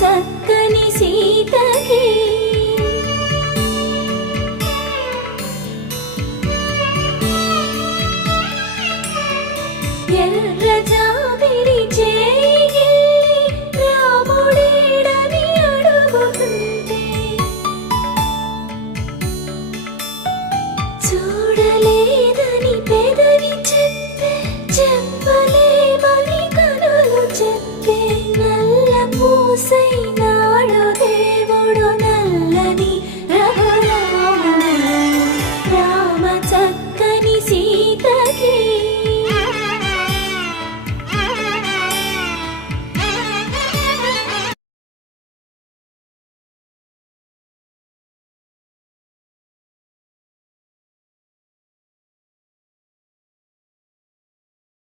చక్కని సీతకి. ఎర్ర జాబిలి చేయి రాముడేడని అడుగుతుంటే. చూడలేదని ఓసైనాడు దేవుడు నల్లని రఘు